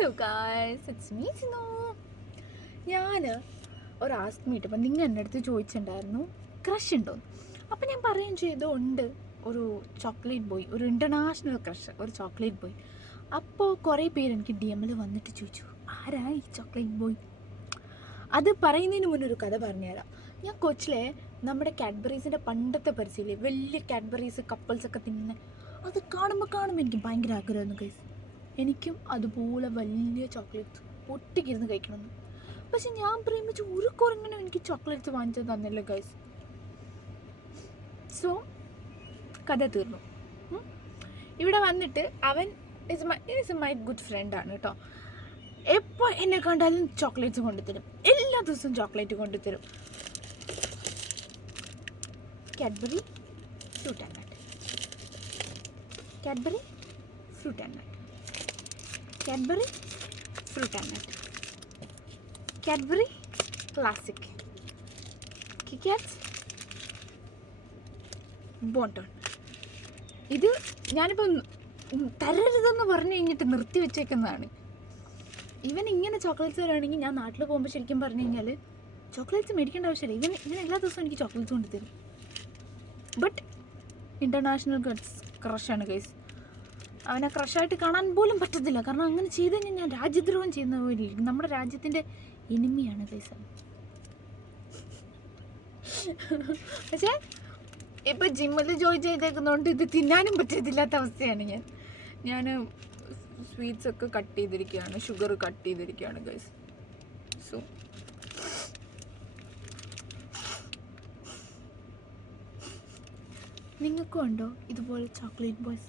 Hello guys it's me സിനോ ഞാൻ ഒരു ആസ്ക് മീറ്റ് അപ്പം നിങ്ങൾ എന്റെ അടുത്ത് ചോദിച്ചിട്ടുണ്ടായിരുന്നു. ക്രഷ് ഉണ്ടോ അപ്പം ഞാൻ പറയുകയും ചെയ്തു ഉണ്ട്. ഒരു ചോക്ലേറ്റ് ബോയ് ഒരു ഇന്റർനാഷണൽ ക്രഷ് ഒരു ചോക്ലേറ്റ് ബോയ് അപ്പോൾ കുറേ പേര് എനിക്ക് ഡി എമ്മിൽ വന്നിട്ട് ചോദിച്ചു ആരാ ഈ ചോക്ലേറ്റ് ബോയ് അത് പറയുന്നതിന് മുന്നേ ഒരു കഥ പറഞ്ഞുതരാം. ഞാൻ കൊച്ചിലെ നമ്മുടെ കാഡ്ബറീസിന്റെ പണ്ടത്തെ പരിചയമില്ലേ? വലിയ കാഡ്ബറീസ് കപ്പിൾസൊക്കെ തിന്നുന്ന അത് കാണുമ്പോൾ കാണുമ്പോൾ എനിക്ക് ഭയങ്കര ആഗ്രഹമായിരുന്നു ഗൈസ് എനിക്കും അതുപോലെ വലിയ ചോക്ലേറ്റ്സ് ഒട്ടിക്കിരുന്ന് കഴിക്കണമെന്ന്. പക്ഷെ ഞാൻ പ്രേമിച്ച് ഒരു കുറങ്ങനും എനിക്ക് ചോക്ലേറ്റ്സ് വാങ്ങിച്ചു തന്നില്ല ഗൈസ് സോ കഥ തീർന്നു. ഇവിടെ വന്നിട്ട് അവൻ is my is my good ഫ്രണ്ടാണ് കേട്ടോ എപ്പോൾ എന്നെ കണ്ടാലും ചോക്ലേറ്റ്സ് കൊണ്ടുതരും. എല്ലാ ദിവസവും chocolate കൊണ്ടുതരും. Cadbury fruit and nut Cadbury fruit and nut Cadbury fruit and nut Cadbury classic KitKats ബോണ്ടോൺ ഇത് ഞാനിപ്പോൾ തരരുതെന്ന് പറഞ്ഞു കഴിഞ്ഞിട്ട് നിർത്തി വെച്ചേക്കുന്നതാണ്. ഇവൻ ഇങ്ങനെ ചോക്ലേറ്റ്സ് തരുവാണെങ്കിൽ ഞാൻ നാട്ടിൽ പോകുമ്പോൾ ശരിക്കും പറഞ്ഞു കഴിഞ്ഞാൽ ചോക്ലേറ്റ്സ് മേടിക്കേണ്ട ആവശ്യമില്ല. ഇവൻ ഇവൻ എല്ലാ ദിവസവും എനിക്ക് ചോക്ലേറ്റ്സ് കൊണ്ടുതരും. ബട്ട് ഇന്റർനാഷണൽ ഗഡ്സ് ക്രഷാണ് ഗൈസ് അവനെ ക്രഷായിട്ട് കാണാൻ പോലും പറ്റത്തില്ല. കാരണം അങ്ങനെ ചെയ്ത് കഴിഞ്ഞാൽ ഞാൻ രാജ്യദ്രോഹം ചെയ്യുന്ന പോലെ നമ്മുടെ രാജ്യത്തിന്റെ എനിമിയാണ് പൈസ പക്ഷേ ഇപ്പം ജിമ്മിൽ ജോയിൻ ചെയ്തേക്കുന്നതുകൊണ്ട് ഇത് തിന്നാനും പറ്റത്തില്ലാത്ത അവസ്ഥയാണ് ഞാൻ. ഞാൻ സ്വീറ്റ്സ് ഒക്കെ കട്ട് ചെയ്തിരിക്കുകയാണ് ഷുഗർ കട്ട് ചെയ്തിരിക്കുകയാണ് ഗൈസ് സോ നിങ്ങൾക്കും ഉണ്ടോ ഇതുപോലെ ചോക്ലേറ്റ് ബോയ്സ്